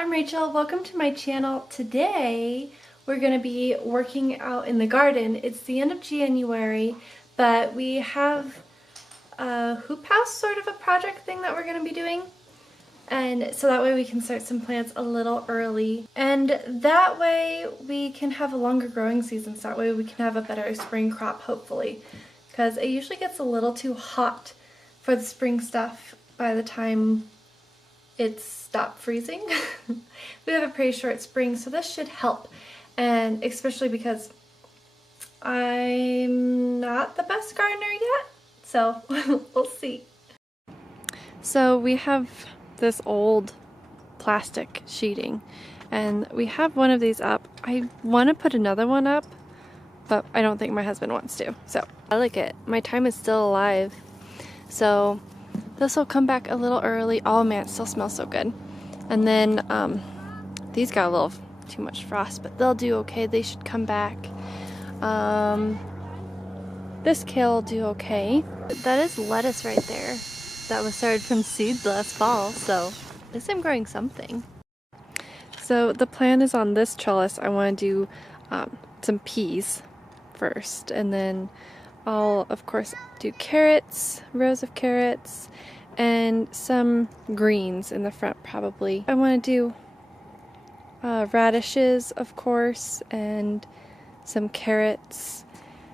I'm Rachel. Welcome to my channel. Today we're going to be working out in the garden. It's the end of January, but we have a hoop house sort of a project thing that we're going to be doing. And so that way we can start some plants a little early. And that way we can have a longer growing season. So that way we can have a better spring crop, hopefully. Because it usually gets a little too hot for the spring stuff by the time it's stopped freezing. We have a pretty short spring, so this should help. And especially because I'm not the best gardener yet, so we'll see. So we have this old plastic sheeting, and we have one of these up. I want to put another one up, but I don't think my husband wants to. So I like it. My thyme is still alive, so this will come back a little early. Oh man, it still smells so good. And then these got a little too much frost, but they'll do okay. They should come back. This kale will do okay. That is lettuce right there. That was started from seed last fall, so at least I'm growing something. So the plan is on this trellis, I want to do some peas first, and then I'll of course do carrots, rows of carrots, and some greens in the front probably. I want to do radishes, of course, and some carrots,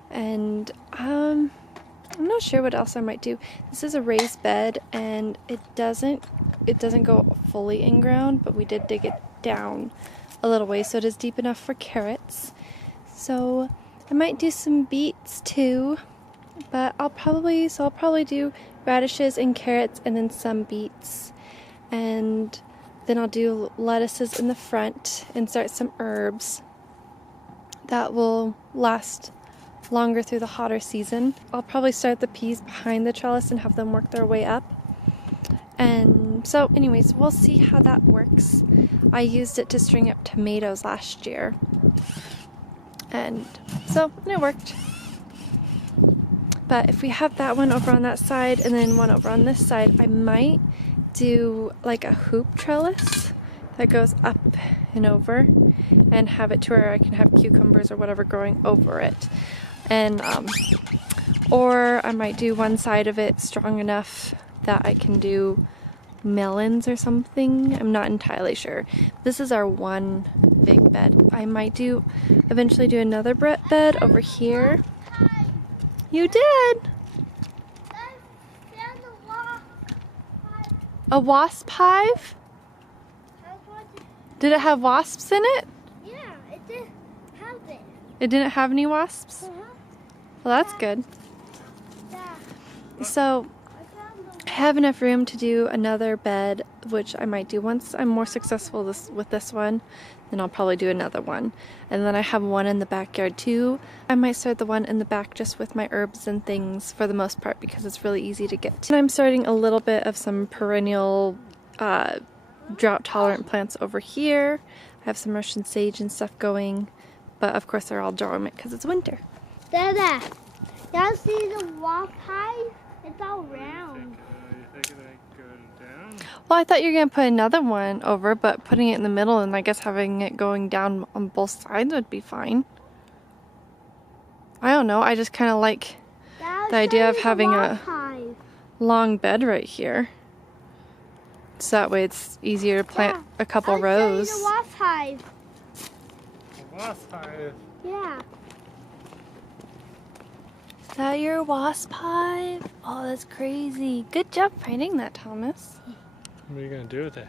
and I'm not sure what else I might do. This is a raised bed, and it doesn't go fully in ground, but we did dig it down a little way, so it is deep enough for carrots. So I might do some beets too, but I'll probably do radishes and carrots and then some beets, and then I'll do lettuces in the front and start some herbs that will last longer through the hotter season. I'll probably start the peas behind the trellis and have them work their way up. And so anyways, we'll see how that works. I used it to string up tomatoes last year, and so it worked. But if we have that one over on that side and then one over on this side, I might do like a hoop trellis that goes up and over, and have it to where I can have cucumbers or whatever growing over it. And or I might do one side of it strong enough that I can do melons or something. I'm not entirely sure. This is our one big bed. I might eventually do another bed over here. You did! A wasp hive? Did it have wasps in it? Yeah, it did have it. It didn't have any wasps? Well, that's good. So I have enough room to do another bed, which I might do once I'm more successful with this one. Then I'll probably do another one. And then I have one in the backyard too. I might start the one in the back just with my herbs and things for the most part, because it's really easy to get to. And I'm starting a little bit of some perennial drought tolerant plants over here. I have some Russian sage and stuff going, but of course they're all dormant because it's winter. Dada, y'all see the wasp hive? It's all round. Well, I thought you were going to put another one over, but putting it in the middle and I guess having it going down on both sides would be fine. I don't know, I just kind of like the idea of having a long bed right here. So that way it's easier to plant a couple rows. The wasp hive. A wasp hive? Yeah. Is that your wasp hive? Oh, that's crazy. Good job finding that, Thomas. What are you going to do with it?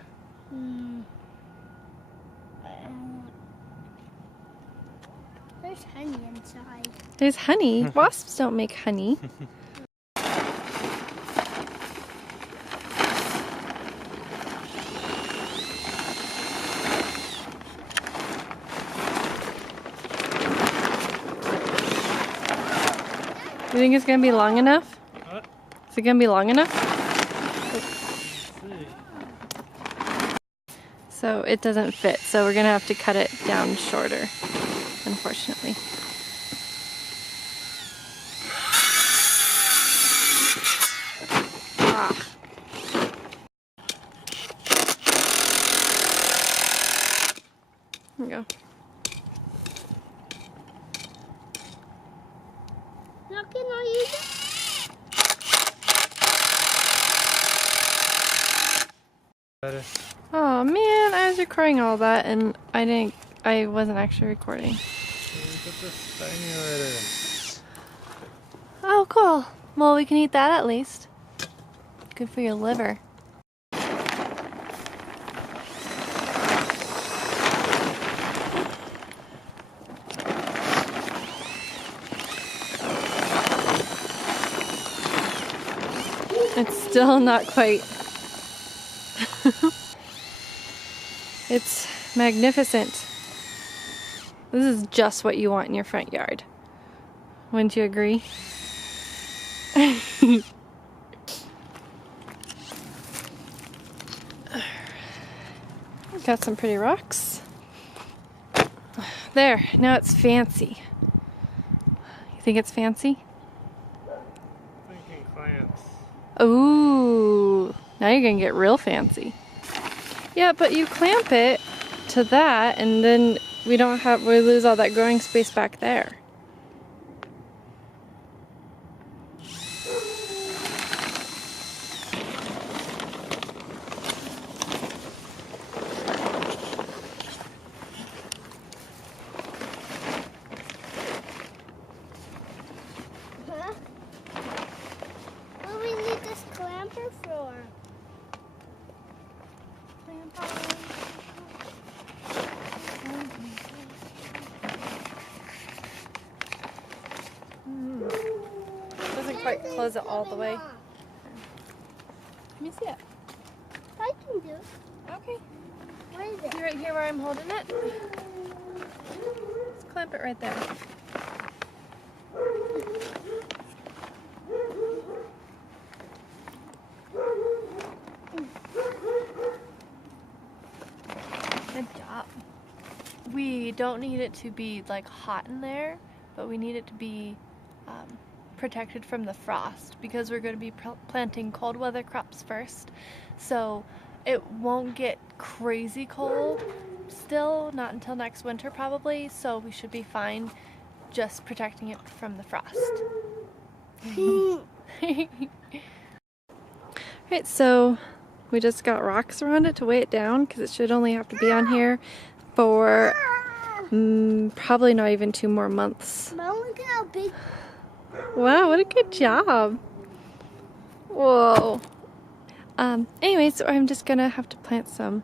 There's honey inside. There's honey. Wasps don't make honey. You think it's going to be long enough? What? Is it going to be long enough? So it doesn't fit, so we're going to have to cut it down shorter, unfortunately. There we go. Look, can I use it? Better. Oh man, I was recording all that and I wasn't actually recording. Look at this stimulator. Oh cool. Well, we can eat that at least. Good for your liver. It's still not quite. It's magnificent. This is just what you want in your front yard. Wouldn't you agree? Got some pretty rocks. There, now it's fancy. You think it's fancy? Thinking clamps. Ooh, now you're gonna get real fancy. Yeah, but you clamp it to that and then we lose all that growing space back there. Huh? What do we need this clamper for? Doesn't quite close it all the way. Off. Let me see it. I can do it. Okay. What is it? You right here where I'm holding it? Let's clamp it right there. Good job. We don't need it to be like hot in there, but we need it to be protected from the frost because we're going to be planting cold weather crops first. So it won't get crazy cold still, not until next winter probably, so we should be fine just protecting it from the frost. Alright, so we just got rocks around it to weigh it down because it should only have to be on here for probably not even 2 more months. Mom, look at how big. Wow, what a good job. Whoa. Anyway, so I'm just gonna have to plant some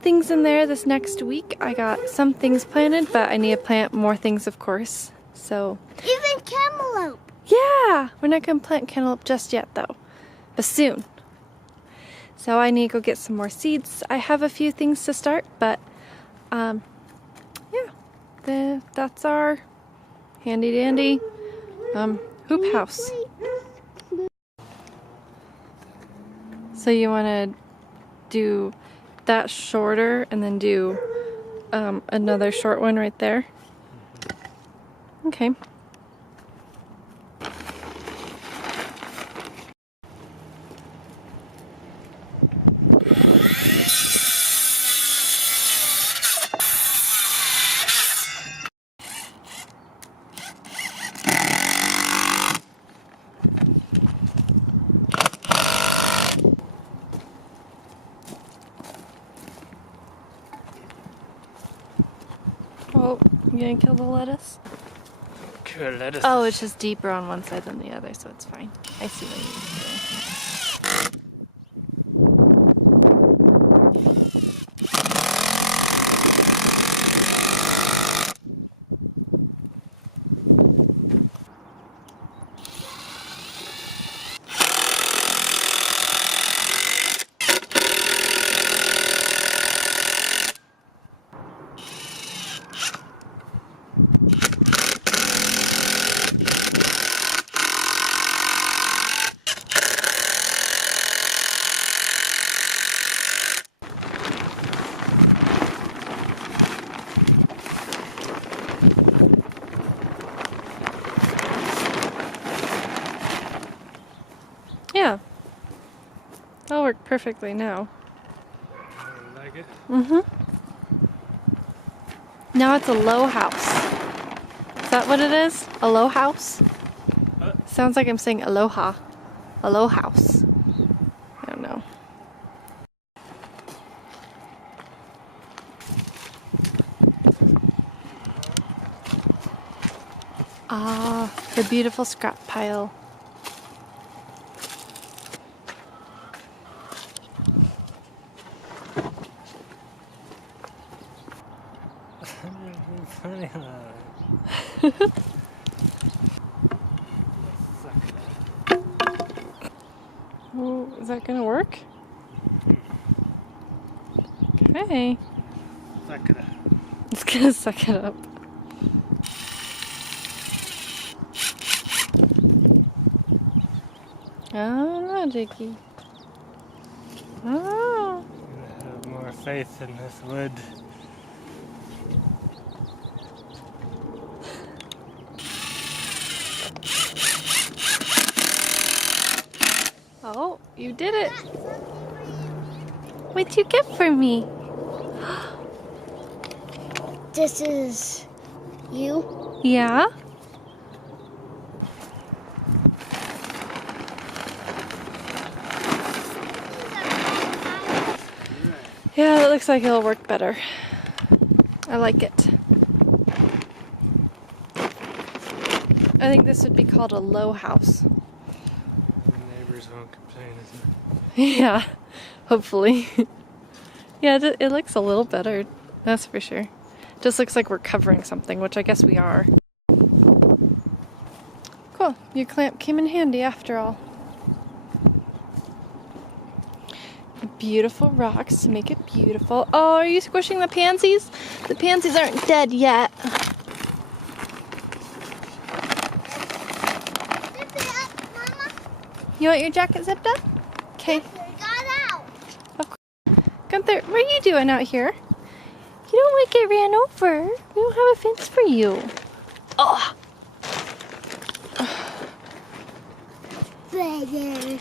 things in there this next week. I got some things planted, but I need to plant more things, of course. So, Even cantaloupe. yeah, we're not gonna plant cantaloupe just yet though, but soon. So I need to go get some more seeds. I have a few things to start, but yeah, that's our handy dandy hoop house. So you want to do that shorter and then do another short one right there? Okay. Oh, you gonna kill the lettuce? Good lettuce. Oh, it's just deeper on one side than the other, so it's fine. I see what you're doing. Yeah. That'll work perfectly now. I like it. Mm-hmm. Now it's a low house. Is that what it is? A low house? Sounds like I'm saying aloha. A low house. I don't know. Ah, the beautiful scrap pile. Funny. Ooh, is that gonna work? Okay. Suck it up. It's gonna suck it up. I don't know, Jakey. Oh. I have more faith in this wood. Oh, you did it. What'd you get for me? This is you. Yeah? Yeah, it looks like it'll work better. I like it. I think this would be called a low house. The neighbors won't complain, isn't it? Yeah, hopefully. Yeah, it looks a little better, that's for sure. Just looks like we're covering something, which I guess we are. Cool, your clamp came in handy after all. Beautiful rocks to make it beautiful. Oh, are you squishing the pansies? The pansies aren't dead yet. Zip it up, Mama. You want your jacket zipped up? Okay. Zip it, got out. Gunther, what are you doing out here? You don't want to get ran over. We don't have a fence for you. Oh. Better.